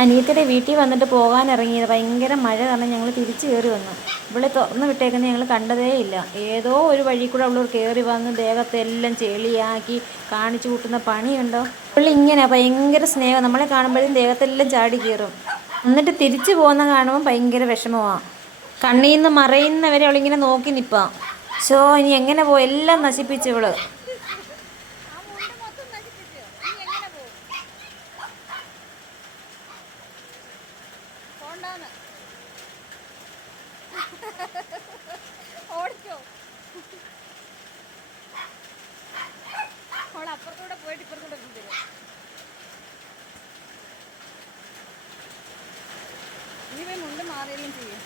അനിയത്തിയുടെ വീട്ടിൽ വന്നിട്ട് പോകാൻ ഇറങ്ങിയത് ഭയങ്കര മഴ കാരണം ഞങ്ങൾ തിരിച്ചു കയറി വന്നു. ഇവിടെ തുറന്നു വിട്ടേക്കുന്നത് ഞങ്ങൾ കണ്ടതേ ഇല്ല. ഏതോ ഒരു വഴി കൂടെ അവൾ കയറി വന്ന് ദേഹത്തെല്ലാം ചെളിയാക്കി കാണിച്ചു കൂട്ടുന്ന പണിയുണ്ടോ? പുള്ളി ഇങ്ങനെ ഭയങ്കര സ്നേഹം. നമ്മളെ കാണുമ്പോഴും ദേഹത്തെല്ലാം ചാടി കയറും. എന്നിട്ട് തിരിച്ചു പോകുന്ന കാണുമ്പോൾ ഭയങ്കര വിഷമമാണ് കണ്ണിൽ നിന്ന് മറയുന്നവരെ അവളിങ്ങനെ നോക്കി നിൽപ്പാം ഷോ ഇനി എങ്ങനെ പോ എല്ലാം നശിപ്പിച്ചു ഇവൾ ആ മുണ്ട് മൊത്തം നശിപ്പിച്ചു ഇനി എങ്ങനെ പോകും പോണ്ടാന്ന് ഓടിച്ചോ അവൾ അപ്പുറത്തൂടെ പോയിട്ട് ഇപ്പുറത്തൂടെ കൊണ്ടുവരും. ഇനി പോയി മുണ്ട് മാറുകയും ചെയ്യും.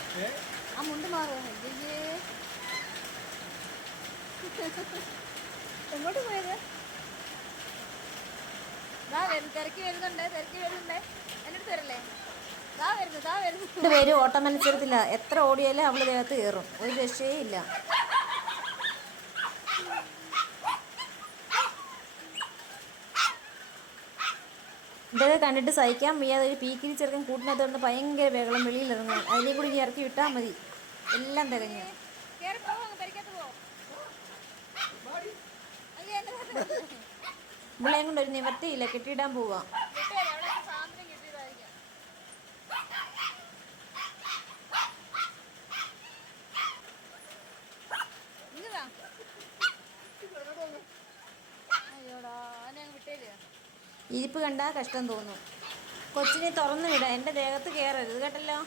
ആ മുണ്ട് മാറുമോ അയ്യേ എങ്ങോട്ട് പോയത്? തിരക്കി വരുന്നുണ്ട് തിരക്കി വരുന്നുണ്ട്. എന്റെ അടുത്ത് വരല്ലേ രണ്ടുപേരും ഓട്ട മത്സരത്തില്ല. എത്ര ഓടിയാലും അവൾ ദേഹത്ത് കയറും. ഒരു രക്ഷയേ ഇല്ല. ഇതൊക്കെ കണ്ടിട്ട് സഹിക്കാൻ വയ്യാതെ ഒരു പീക്കിരി ചെറുക്കൻ കൂട്ടിനകത്ത് കൊണ്ട് ഭയങ്കര വേഗം വെളിയിലിറങ്ങും. അതിലേ കൂടി ഇറക്കി വിട്ടാൽ മതി. എല്ലാം തികഞ്ഞു. ഇവളെയും കൊണ്ട് ഒരു നിവർത്തിയില്ല. കെട്ടിയിടാൻ പോവാം. ഇരിപ്പ് കണ്ടാൽ കഷ്ടം തോന്നും. കൊച്ചിനെ തുറന്നു വിടാം എന്റെ ദേഹത്ത് കയറരുത് കേട്ടല്ലോ.